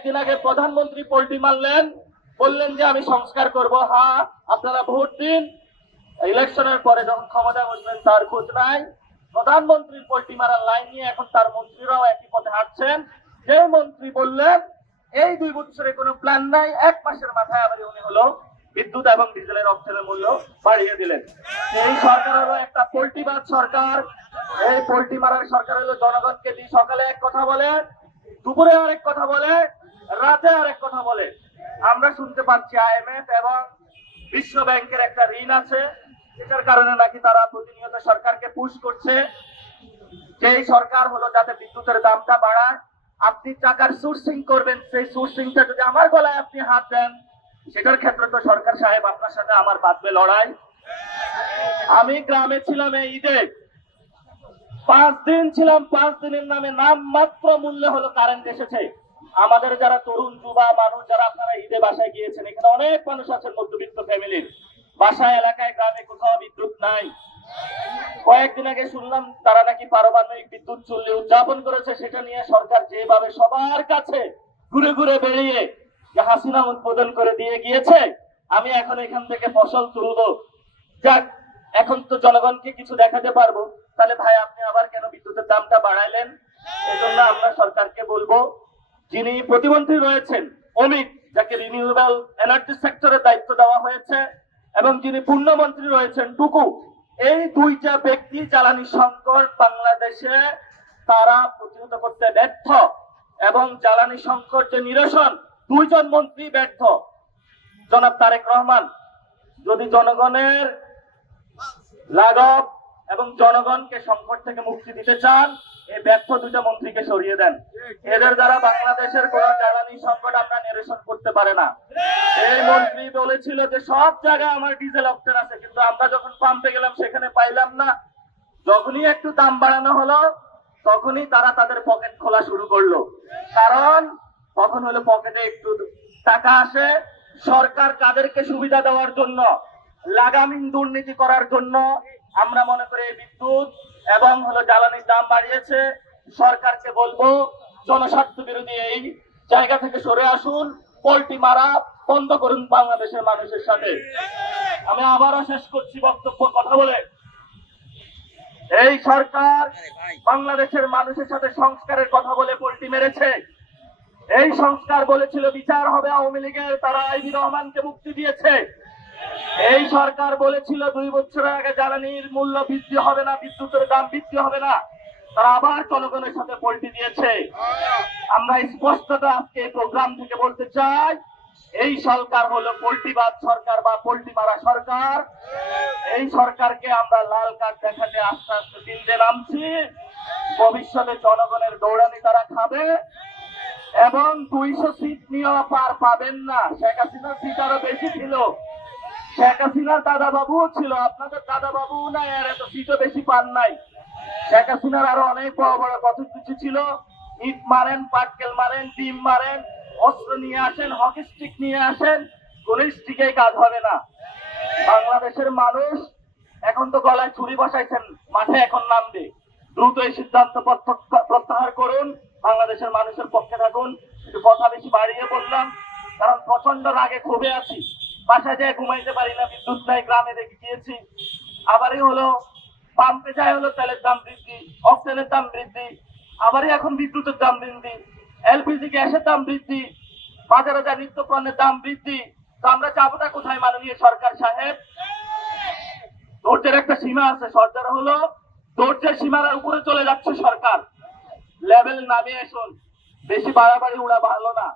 কয়েকদিন আগে প্রধানমন্ত্রী পোল্টি মারলেন, বললেন যে আমি সংস্কার করব। হ্যাঁ, আপনারা ভোট দিন, ইলেকশনের পরে যখন ক্ষমতা বসবেন তার খোঁজ নাই। প্রধানমন্ত্রীর পোল্টি মারার লাইন নিয়ে এখন তার মন্ত্রীরাও একই পথে হাঁটছেন। যে মন্ত্রী বললেন এই 2 বছরে কোনো প্ল্যান নাই, 1 মাসের মাথায় আবার উনি হলো বিদ্যুৎ এবং ডিজেলের অক্টেনের মূল্য বাড়িয়ে দিলেন। এই সরকার হলো একটা পোল্টিবাজ সরকার। এই পোল্টি মারার সরকার হলো জনগণকে দিয়ে সকালে এক কথা বলে, দুপুরে আরেক কথা বলে, রাতে আরেক কথা বলে। আমরা শুনতে পাচ্ছি IMF এবং বিশ্ব ব্যাংকের একটা ঋণ আছে, এটার কারণে নাকি তারা প্রতিনিয়ত সরকারকে পুশ করছে। যেই সরকার হলো যাতে বিদ্যুতের দামটা বাড়ায়। আপনি টাকার সোর্সিং করবেন, সেই সোর্সিংটা যদি আমার গলায় আপনি হাত দেন, সেটার ক্ষেত্রে তো সরকার সাহেব আপনার সাথে আমার বাঁধবে লড়াই। আমি গ্রামে ছিলাম এই ঈদে, 5 দিন ছিলাম। 5 দিনের নামে নাম মাত্র মূল্য হলো কারেন্ট এসেছে। আমাদের যারা তরুণ যুবা মানুষ, যারা আপনারা ঈদে বাসায় গিয়েছেন, এখানে অনেক মানুষ আছেন মধ্যবিত্ত ফ্যামিলির, বাসায় এলাকায় গ্রামে কোথাও বিদ্যুৎ নাই। কয়েকদিন আগে শুনলাম তারা নাকি পারমাণবিক বিদ্যুৎ চুল্লি উদযাপন করেছে। সেটা নিয়ে সরকার যেভাবে সবার কাছে ঘুরে ঘুরে বেরিয়ে হাসিনা উদ্বোধন করে দিয়ে গিয়েছে, আমি এখন এখান থেকে ফসল তুলবো। যাক, এখন তো জনগণকে কিছু দেখাতে পারবো। তাহলে ভাই আপনি আবার কেন বিদ্যুতের দামটা বাড়াইলেন? এজন্য আমরা সরকারকে বলবো, যিনি প্রতিমন্ত্রী রয়েছেন অমিত, যাকে রিনিউয়েবল এনার্জি সেক্টরের দায়িত্ব দেওয়া হয়েছে, এবং যিনি পূর্ণমন্ত্রী রয়েছেন টুকু, এই 2টা ব্যক্তি জ্বালানি সংকট বাংলাদেশে তারা প্রতিহত করতে ব্যর্থ, এবং জ্বালানি সংকট যে নিরসন 2 জন মন্ত্রী ব্যর্থ। জনাব তারেক রহমান, যদি জনগণের লাঘব এবং জনগণকে সংকট থেকে মুক্তি দিতে চান, এই ব্যর্থ 2টা মন্ত্রীকে সরিয়ে দেন। এদের দ্বারা বাংলাদেশের কোন জ্বালানি সংকট আমরা নিরসন করতে পারে না। এই মন্ত্রী বলেছিল যে সব জায়গায় আমার ডিজেল অক্টেন আছে, কিন্তু আমরা যখন পাম্পে গেলাম সেখানে পাইলাম না। যখনই একটু দাম বাড়ানো হলো তখনই তারা তাদের পকেট খোলা শুরু করলো। কারণ তখন হলো পকেটে একটু টাকা আসে। সরকার কাদেরকে সুবিধা দেওয়ার জন্য, লাগামহীন দুর্নীতি করার জন্য আমরা মনে করি বিদ্যুৎ এবং হলো জ্বালানির দাম বাড়িয়েছে। সরকারকে বলবো জনস্বার্থ বিরোধী এই জায়গা থেকে সরে আসুন, পোল্টি মারা বন্ধ করুন বাংলাদেশের মানুষের সাথে। আমি আবারও শেষ করছি বক্তব্য কথা বলে, এই সরকার বাংলাদেশের মানুষের সাথে সংস্কারের কথা বলে পোল্টি মেরেছে। এই সংস্কার বলেছিল বিচার হবে আওয়ামী লীগের, তারা আইবি রহমানকে মুক্তি দিয়েছে। এই সরকার বলেছিল 2 বছর আগে জ্বালানির মূল্য বৃদ্ধি হবে না, বিদ্যুতের দাম বৃদ্ধি হবে না, তারা আবার জনগণের সাথে পোল্টি দিয়েছে। আমরা স্পষ্টত আজকে এই প্রোগ্রাম থেকে বলতে চাই, এই সরকার হলো পোল্টিবাজ সরকার বা পোল্টি মারা সরকার। এই সরকারকে আমরা লাল কার্ড দেখাতে আস্তে আস্তে দিনতে নামছি। ভবিষ্যতে জনগণের দৌড়ানি তারা খাবে, এবং 200 সিট নিয়ে পার পাবেন না। শেখ হাসিনার সিট আরো বেশি ছিল, শেখ হাসিনার দাদা বাবুও ছিল, আপনাদের দাদা বাবু নাই, আর এত সিটও বেশি পান নাই। শেখ হাসিনার আরো অনেক বড় বড় কত কিছু ছিল। ইট মারেন, পাটকেল মারেন, ডিম মারেন, অস্ত্র নিয়ে আসেন, হকি স্টিক নিয়ে আসেন, কোন স্টিকে কাজ হবে না। বাংলাদেশের মানুষ এখন তো গলায় ছুরি বসাইছেন, মাঠে এখন নামবে। দ্রুত এই সিদ্ধান্ত প্রত্যাহার করুন, বাংলাদেশের মানুষের পক্ষে থাকুন। একটু কথা বেশি বাড়িয়ে বললাম, কারণ প্রচন্ড রাগে ক্ষোভে আছি। বাসায় যায় ঘুমাইতে পারি না, বিদ্যুৎ নাই, গ্রামে দেখে গিয়েছি। আবারই হলো পাম্পে যায় হলো তেলের দাম বৃদ্ধি, অক্টেনের দাম বৃদ্ধি, আবারই এখন বিদ্যুতের দাম বৃদ্ধি, LPG গ্যাসের দাম বৃদ্ধি, বাজারে যা নিত্য পণ্যের দাম বৃদ্ধি। তো আমরা যাবোটা কোথায় মাননীয় সরকার সাহেব? ধৈর্যের একটা সীমা আছে, সরকার হলো ধৈর্যের সীমার উপরে চলে যাচ্ছে সরকার। লেভেল নামিয়ে আসুন, বেশি বাড়াবাড়ি উড়া ভালো না।